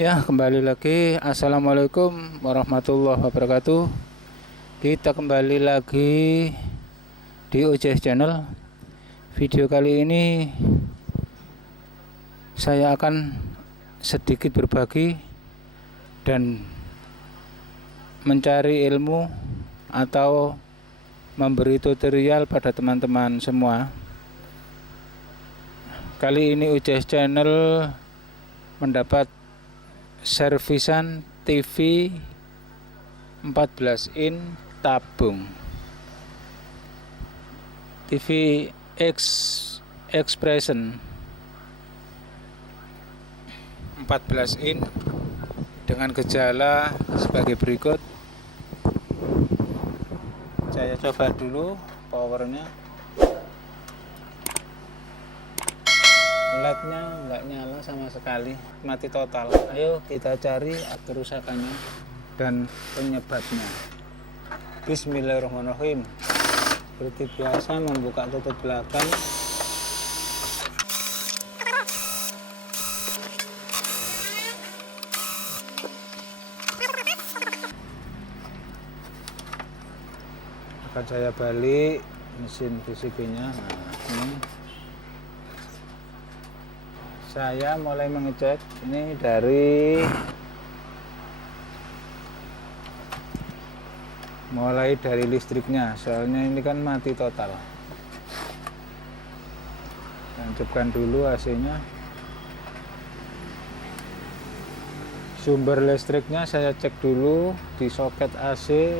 Ya, kembali lagi. Assalamualaikum warahmatullahi wabarakatuh. Kita kembali lagi di OJS Channel. Video kali ini saya akan sedikit berbagi dan mencari ilmu atau memberi tutorial pada teman-teman semua. Kali ini OJS Channel mendapat servisan TV 14 in tabung, TV Expression 14 in dengan gejala sebagai berikut. Saya coba dulu powernya. LED-nya nggak nyala sama sekali, mati total. Ayo kita cari kerusakannya dan penyebabnya. Bismillahirrahmanirrahim. Seperti biasa, membuka tutup belakang. Akan saya balik mesin PCB-nya. Nah, ini saya mulai mengecek ini mulai dari listriknya, soalnya ini kan mati total. Tancapkan dulu AC-nya. Sumber listriknya saya cek dulu di soket AC,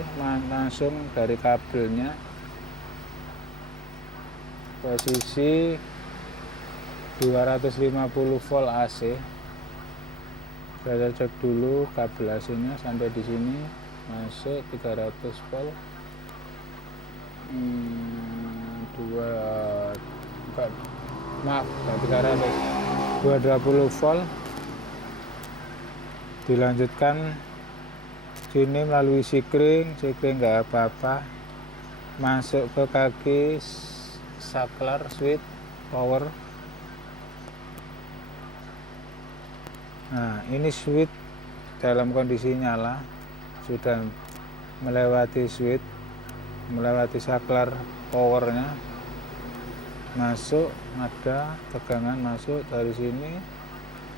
langsung dari kabelnya. Posisi 250 volt AC. Saya cek dulu kabel AC-nya sampai di sini masuk 300 volt. 220 volt. Dilanjutkan sini melalui sikring nggak apa-apa, masuk ke kaki saklar switch power. Nah, ini switch dalam kondisi nyala, sudah melewati switch, melewati saklar powernya, masuk, ada tegangan masuk dari sini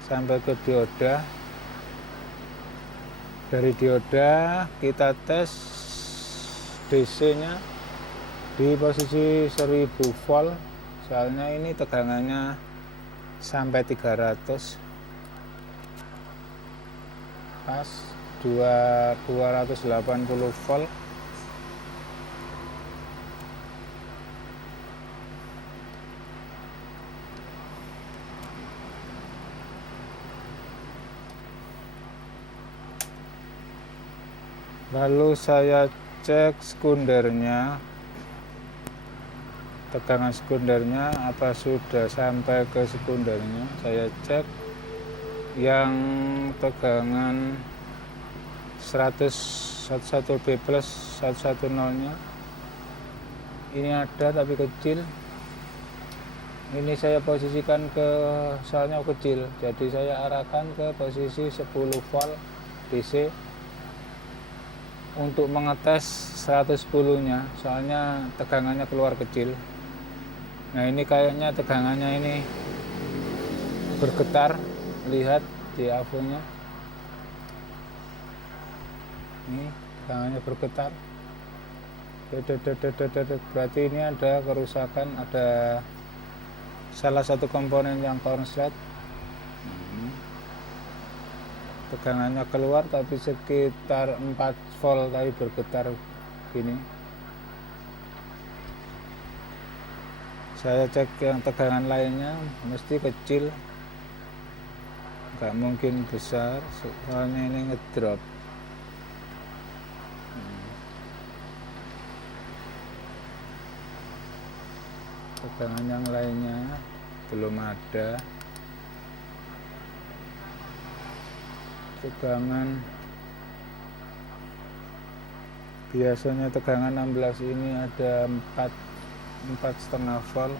sampai ke dioda. Dari dioda kita tes DC nya di posisi 1000 volt, soalnya ini tegangannya sampai 300, pas 280 volt. Lalu saya cek sekundernya, tegangan sekundernya apa sudah sampai ke sekundernya. Saya cek yang tegangan 111B plus 110 nya ini ada tapi kecil. Ini saya posisikan ke, soalnya kecil, jadi saya arahkan ke posisi 10 volt DC untuk mengetes 110 nya, soalnya tegangannya keluar kecil. Nah, ini kayaknya tegangannya ini bergetar, lihat di avonya ini tegangannya bergetar. Berarti ini ada kerusakan, ada salah satu komponen yang konslet. Tegangannya keluar tapi sekitar 4 volt tapi bergetar gini. Saya cek yang tegangan lainnya mesti kecil, nggak mungkin besar, soalnya ini ngedrop. Tegangan yang lainnya belum ada. Tegangan biasanya tegangan 16 ini ada 4,5 volt.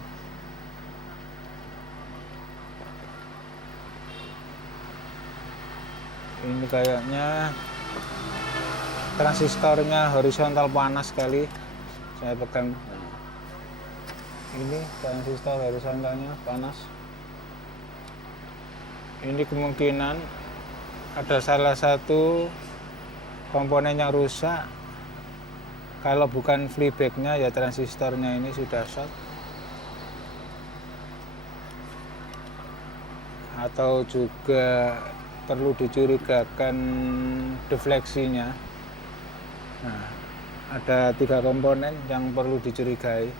Ini kayaknya transistornya horizontal panas sekali, saya pegang. Ini transistor horizontalnya panas. Ini kemungkinan ada salah satu komponen yang rusak. Kalau bukan flybacknya ya transistornya ini sudah short, atau juga perlu dicurigakan defleksinya. Nah, ada 3 komponen yang perlu dicurigai: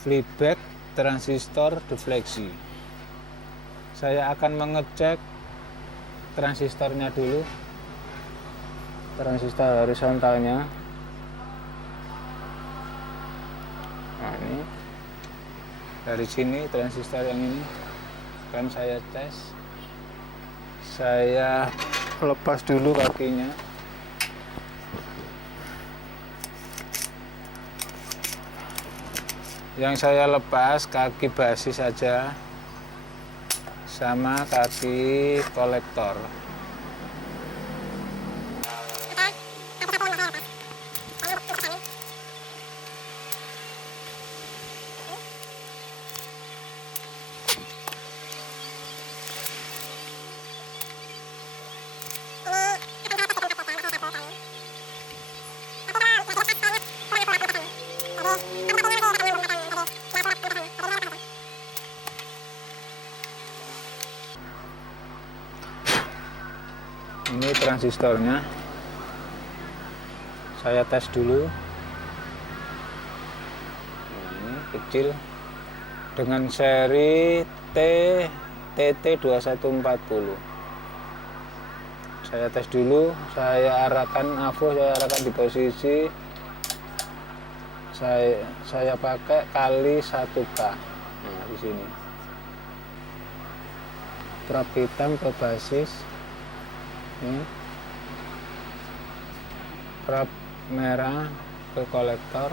flyback, transistor, defleksi. Saya akan mengecek transistornya dulu, transistor horizontalnya. Nah, ini dari sini transistor yang ini akan saya tes. Saya lepas dulu kakinya. Yang saya lepas kaki basis saja sama kaki kolektor. Ini transistornya, saya tes dulu. Ini kecil dengan seri TT2140. Saya tes dulu, saya arahkan AVO, saya arahkan di posisi saya pakai kali 1K. Nah, di sini prob hitam ke basis, prob merah ke kolektor,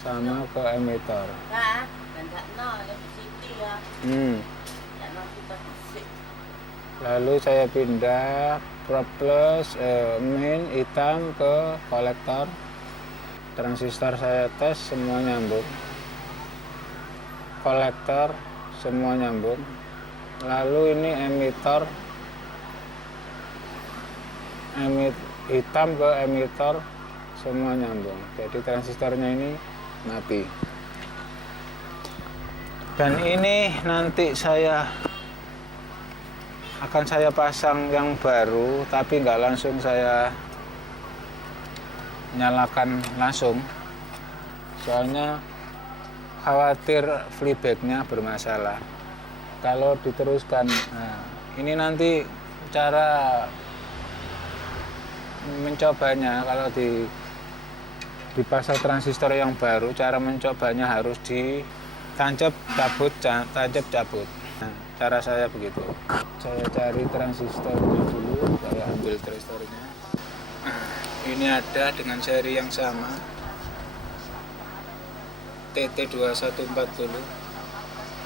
sama ke emitter. Lalu saya pindah prob plus main hitam ke kolektor. Transistor saya tes, semua nyambung. Kolektor semua nyambung. Lalu ini emitter, hitam ke emitter semua nyambung. Jadi transistornya ini mati. Dan ini nanti akan saya pasang yang baru, tapi nggak langsung saya nyalakan langsung, soalnya khawatir flybacknya bermasalah kalau diteruskan. Nah, ini nanti cara mencobanya, kalau dipasang transistor yang baru, cara mencobanya harus ditancap cabut. Nah, cara saya begitu. Saya cari transistornya dulu, saya ambil transistornya. Ini ada dengan seri yang sama, TT2140.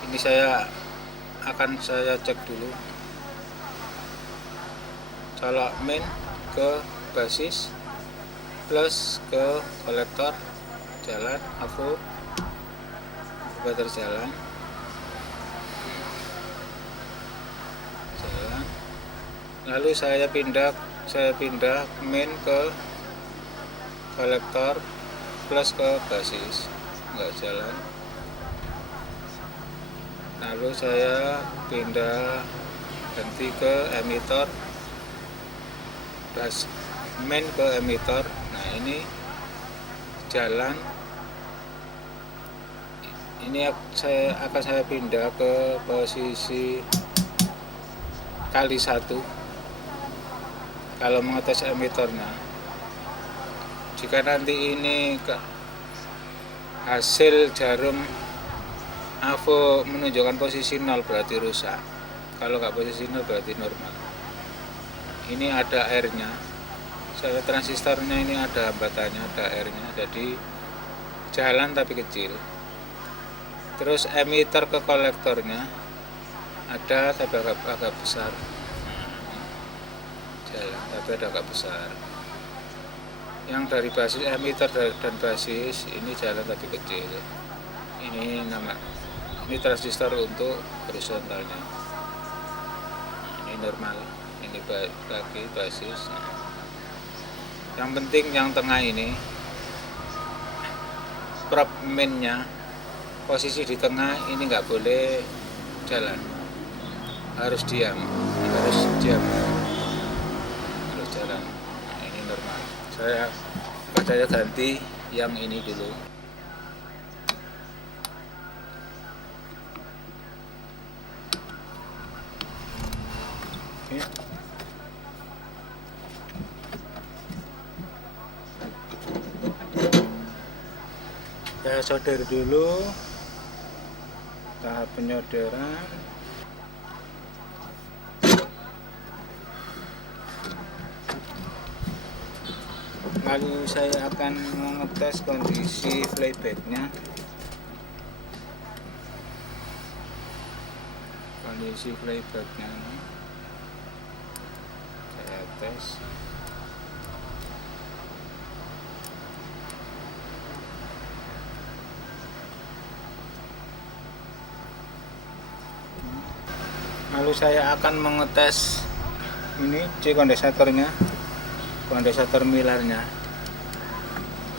Ini akan saya cek dulu. Colok main ke basis, plus ke kolektor, jalan AVO, inverter jalan. Lalu saya pindah main ke kolektor plus ke basis, nggak jalan. Lalu saya pindah ganti ke emitter, main ke emitter. Nah, ini jalan. Ini akan saya pindah ke posisi kali 1 kalau mengetes emitternya. Jika nanti ini hasil jarum AVO menunjukkan posisi 0, berarti rusak. Kalau nggak posisi 0 berarti normal. Ini ada airnya. Transistornya ini ada hambatannya, ada airnya, jadi jalan tapi kecil. Terus emitter ke kolektornya ada tapi agak besar. jalan, tapi agak besar. Yang dari basis emitter dan basis ini jalan tapi kecil. Ini transistor untuk horizontalnya. Ini normal, ini bagi basis. Yang penting yang tengah ini prop minnya posisi di tengah ini nggak boleh jalan, harus diam, harus jalan. Nah, ini normal. Saya ganti yang ini dulu. Ini. Saya solder dulu, tahap penyolderan. Lalu saya akan mengetes kondisi playbacknya. Kondisi playbacknya ini saya tes. Lalu saya akan mengetes ini C kondensatornya, kondensator milarnya.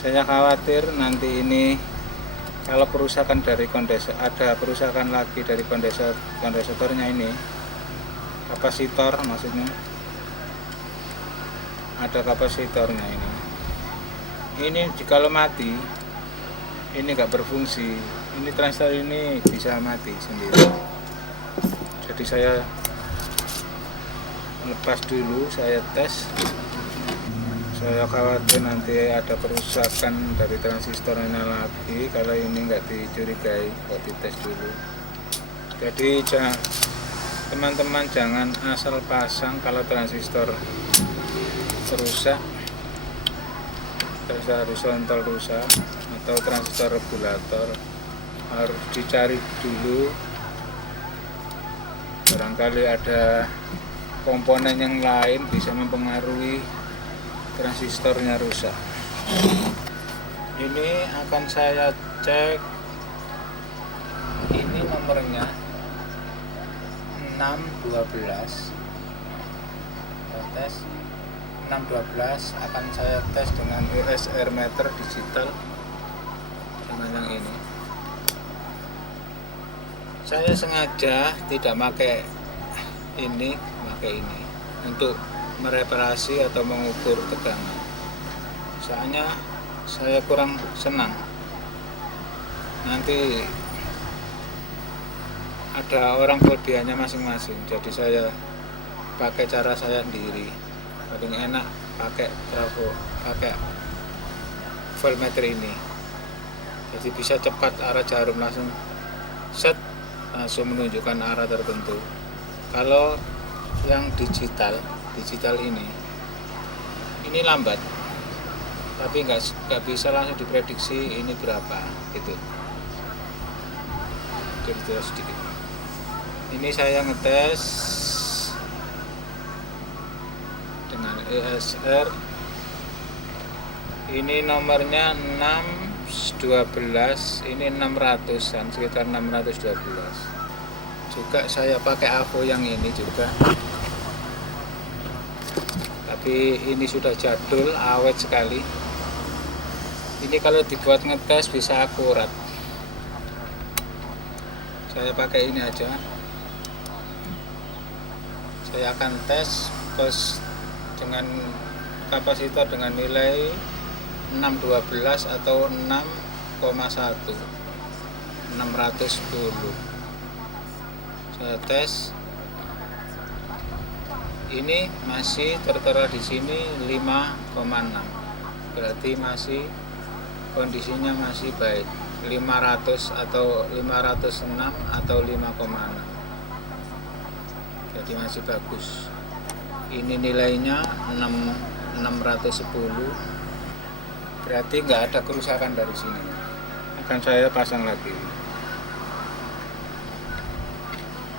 Saya khawatir nanti ini kalau perusakan dari ada perusakan lagi dari kondensatornya ini, kapasitor maksudnya, ada kapasitornya ini jikalau mati ini nggak berfungsi, ini transistor ini bisa mati sendiri. Jadi saya lepas dulu, saya tes. Saya khawatir nanti ada perusakan dari transistornya lagi kalau ini nggak dicurigai, kok dites dulu. Jadi teman-teman jangan asal pasang kalau transistor rusak, transistor horizontal rusak atau transistor regulator, harus dicari dulu. Barangkali ada komponen yang lain bisa mempengaruhi transistornya rusak. Ini akan saya cek, ini nomornya 612. Saya tes 612, akan saya tes dengan ESR meter digital dengan yang ini. Saya sengaja tidak pakai ini untuk mereparasi atau mengukur tegangan. Soalnya saya kurang senang. Nanti ada orang kelebihannya masing-masing. Jadi saya pakai cara saya sendiri. Paling enak pakai voltmeter ini. Jadi bisa cepat arah jarum langsung menunjukkan arah tertentu. Kalau yang digital ini lambat, tapi nggak bisa langsung diprediksi ini berapa gitu. Jadi sedikit. Ini saya ngetes dengan ESR. Ini nomornya 612, ini 600-an, sekitar 612. Juga saya pakai AVO yang ini juga, tapi ini sudah jadul, awet sekali. Ini kalau dibuat ngetes bisa akurat. Saya pakai ini aja. Saya akan tes dengan kapasitor dengan nilai 612 atau 6,1, 610. Saya tes, ini masih tertera di sini 5,6, berarti masih kondisinya masih baik. 500 atau 506 atau 5,6, jadi masih bagus. Ini nilainya 610, berarti nggak ada kerusakan dari sini. Akan saya pasang lagi.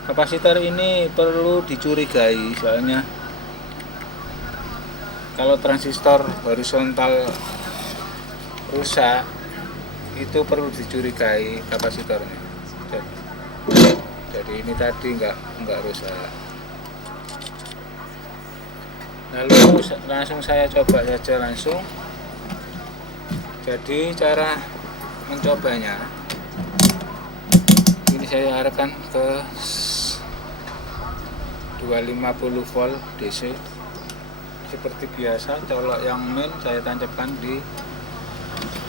Kapasitor ini perlu dicurigai, soalnya kalau transistor horizontal rusak itu perlu dicurigai kapasitornya. Jadi ini tadi nggak rusak. Lalu langsung saya coba saja langsung. Jadi cara mencobanya, ini saya arahkan ke 250 volt DC. Seperti biasa, colok yang main saya tancapkan di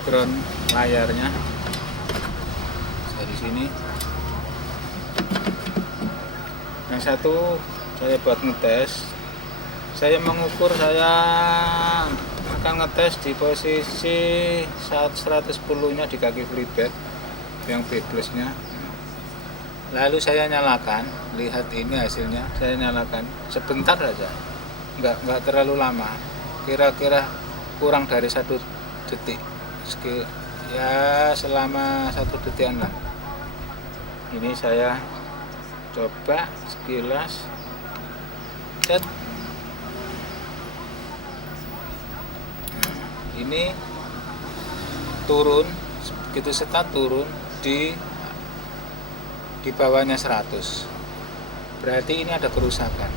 ground layarnya. Dari sini. Yang satu saya buat ngetes. Saya mengukur, saya akan ngetes di posisi 110-nya di kaki flipback yang B plusnya. Lalu saya nyalakan, lihat ini hasilnya. Saya nyalakan sebentar saja, nggak terlalu lama, kira-kira kurang dari 1 detik, ya selama 1 detikan lah. Ini saya coba sekilas, set. Ini turun, begitu start turun di bawahnya 100, berarti ini ada kerusakan.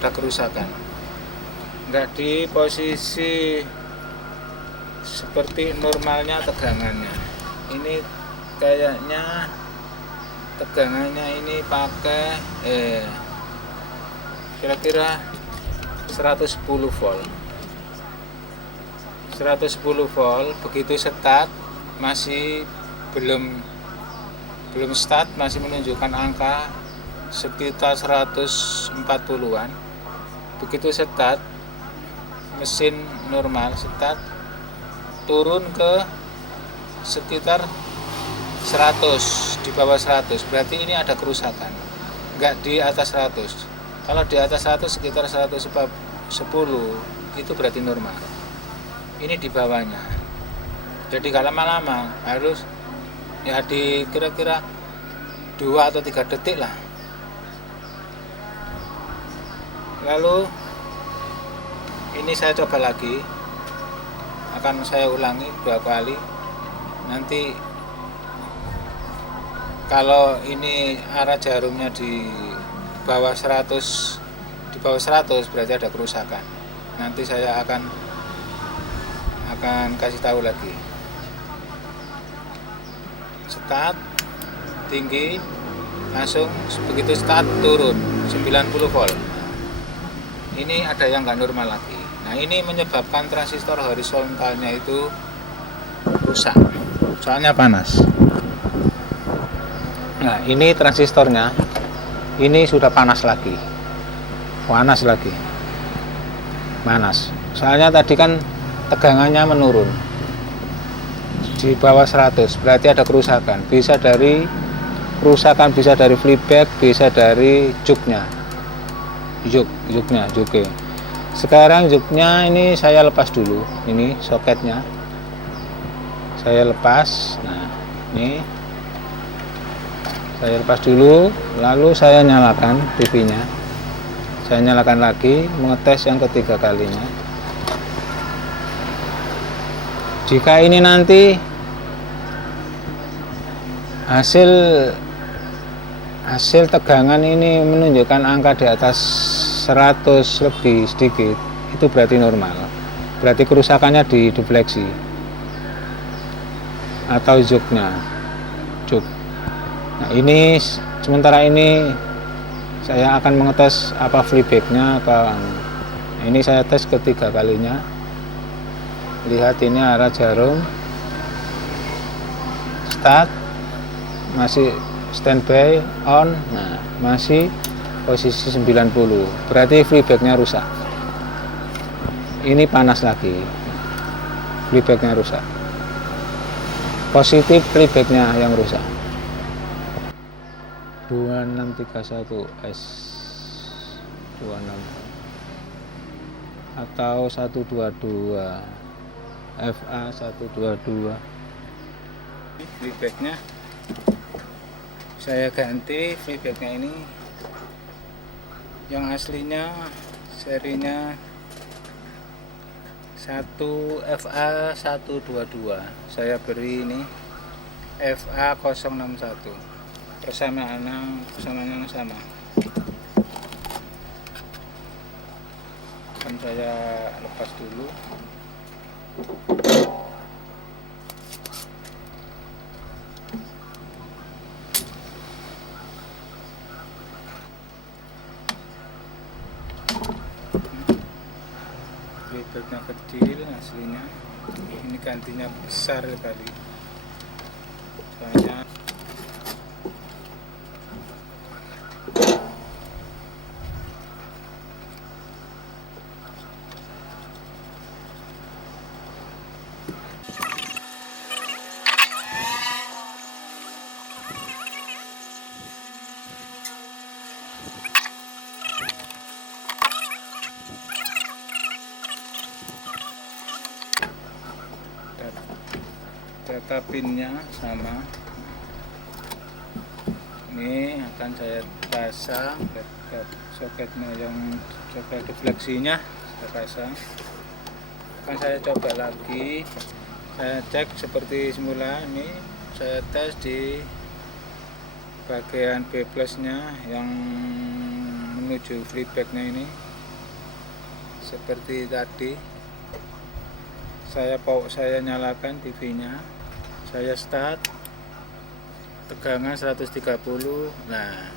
Ada kerusakan, nggak di posisi seperti normalnya tegangannya. Ini kayaknya tegangannya ini pakai kira-kira 110 volt. 110 volt, begitu start masih belum start, masih menunjukkan angka sekitar 140-an. Begitu start, mesin normal start, turun ke sekitar 100, di bawah 100, berarti ini ada kerusakan, nggak di atas 100. Kalau di atas 100 sekitar 110, itu berarti normal. Ini di bawahnya. Jadi gak lama-lama, harus ya di kira-kira 2 atau 3 detik lah. Lalu ini saya coba lagi, akan saya ulangi 2 kali. Nanti kalau ini arah jarumnya di bawah 100, berarti ada kerusakan. Nanti saya akan kasih tahu lagi. Start tinggi, langsung begitu start turun 90 volt. Ini ada yang nggak normal lagi. Nah, ini menyebabkan transistor horizontalnya itu rusak, soalnya panas. Nah, ini transistornya, ini sudah panas lagi, soalnya tadi kan tegangannya menurun di bawah 100, berarti ada kerusakan. Bisa dari flipback, bisa dari juknya. Sekarang juknya ini saya lepas dulu, ini soketnya saya lepas. Nah, ini saya lepas dulu, lalu saya nyalakan TV-nya. Saya nyalakan lagi, mengetes yang ketiga kalinya. Jika ini nanti hasil tegangan ini menunjukkan angka di atas 100 lebih sedikit, itu berarti normal. Berarti kerusakannya di defleksi atau juk. Nah, ini sementara ini saya akan mengetes apa flipbacknya apa. Nah, ini saya tes ketiga kalinya. Lihat ini arah jarum, start, masih standby on. Nah, masih posisi 90, berarti flipbacknya rusak. Ini panas lagi, flipbacknya rusak, positif flipbacknya yang rusak. 2631 S 26 atau 122 FA 122. Flipbacknya saya ganti, flipbacknya ini Yang aslinya serinya 1FA122. Saya beri ini FA061. Persamaannya sama. Kan saya lepas dulu. Flybagnya kecil aslinya, ini gantinya besar sekali. Soalnya data pinnya sama. Ini akan saya pasang soketnya, yang soket defleksinya saya pasang. Akan saya coba lagi, saya cek seperti semula. Ini saya tes di bagian B plusnya yang menuju flybagnya ini seperti tadi. Saya nyalakan TV-nya, saya start, tegangan 130. Nah,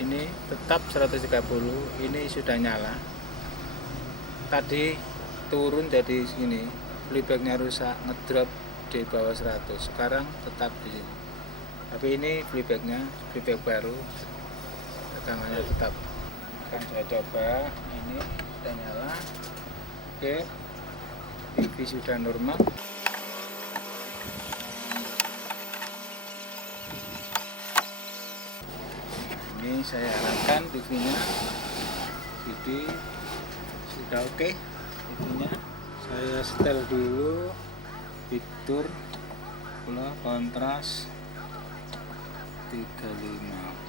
ini tetap 130, ini sudah nyala. Tadi turun jadi sini, flybagnya rusak, ngedrop di bawah 100. Sekarang tetap di sini. Tapi ini flybag baru, tegangannya tetap. Akan saya coba, ini sudah nyala. Oke, TV sudah normal. Ini saya arahkan TV-nya, jadi sudah oke. TV-nya saya setel dulu, fitur pula kontras 35.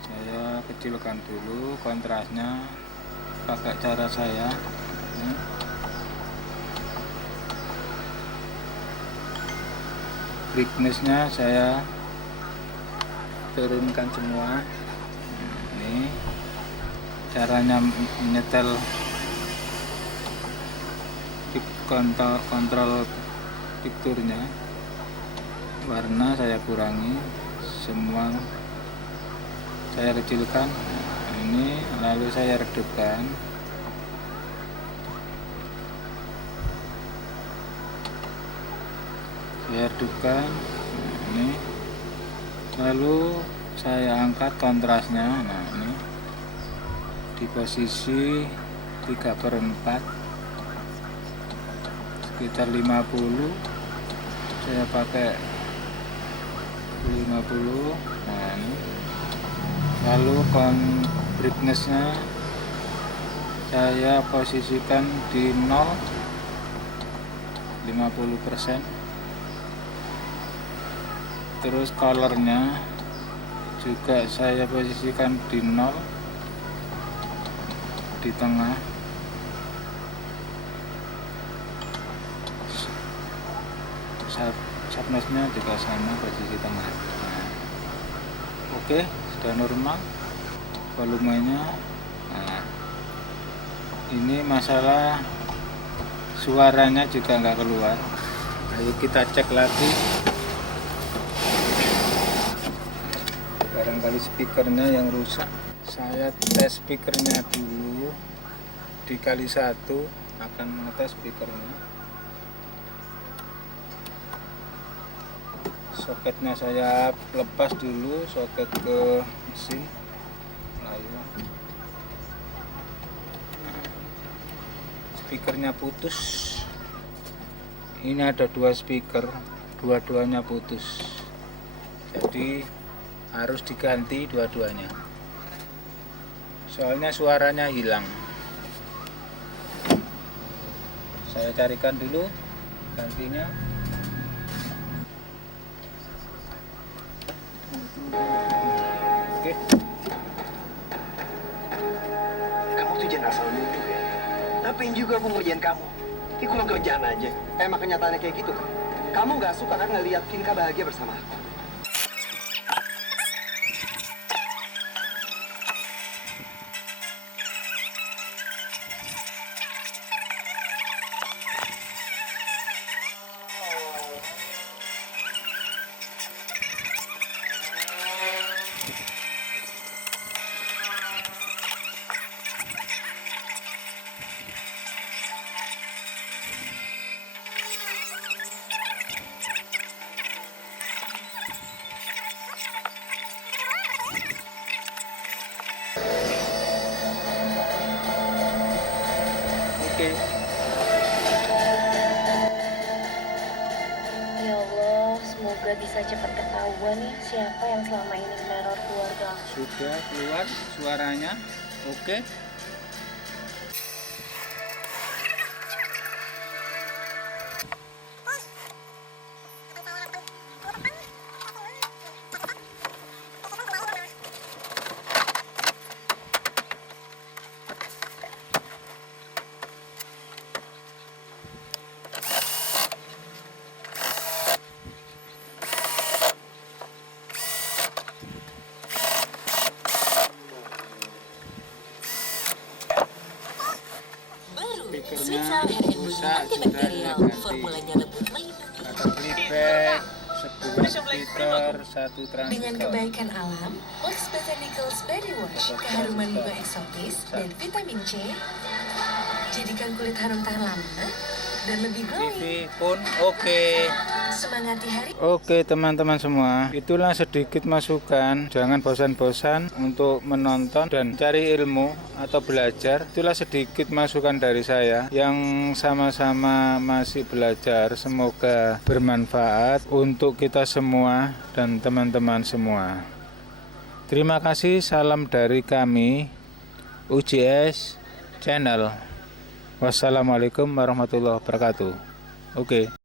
Saya kecilkan dulu kontrasnya pakai cara saya. Brightness-nya saya turunkan semua. Ini caranya menyetel kontrol picture-nya. Warna saya kurangi, semua saya kecilkan. Ini lalu saya redupkan. Ini lalu saya angkat kontrasnya. Nah, ini di posisi 3/4, sekitar 50. Saya pakai 50. Nah, ini lalu brightness-nya saya posisikan di 0, 50%. Terus colornya juga saya posisikan di 0, di tengah. Sharpness-nya juga sama, posisi tengah. Nah, oke, sudah normal volumenya. Nah, ini masalah suaranya juga nggak keluar. Ayo kita cek lagi. Barangkali speakernya yang rusak. Saya tes speakernya dulu, dikali 1 akan mengetes speakernya. Soketnya saya lepas dulu, soket ke mesin. Nah, speakernya putus. Ini ada 2 speaker, dua-duanya putus. Jadi harus diganti dua-duanya. Soalnya suaranya hilang. Saya carikan dulu gantinya. Oke. ngapain juga aku ngerjain kamu? Ini kurang kerjaan aja. Emang kenyataannya kayak gitu kan? Kamu nggak suka kan ngeliat Vinka bahagia bersama aku? Oke. Ya Allah, semoga bisa cepat ketahuan ya siapa yang selama ini meneror keluarga aku. Sudah keluar suaranya. Oke. Switzal Hair and Body antibakterial, formulanya lembut melindungi. Ada playback, sebuah speaker, satu transistor. Dengan kebaikan alam, Wax Botanicals Body Wash, keharuman bunga eksotis, dan vitamin C, jadikan kulit harum tahan lama dan lebih glowing. TV pun oke. Semangati hari. Oke teman-teman semua, itulah sedikit masukan. Jangan bosan-bosan untuk menonton dan cari ilmu atau belajar. Itulah sedikit masukan dari saya yang sama-sama masih belajar. Semoga bermanfaat untuk kita semua dan teman-teman semua. Terima kasih, salam dari kami UJS Channel. Wassalamualaikum warahmatullahi wabarakatuh. Oke.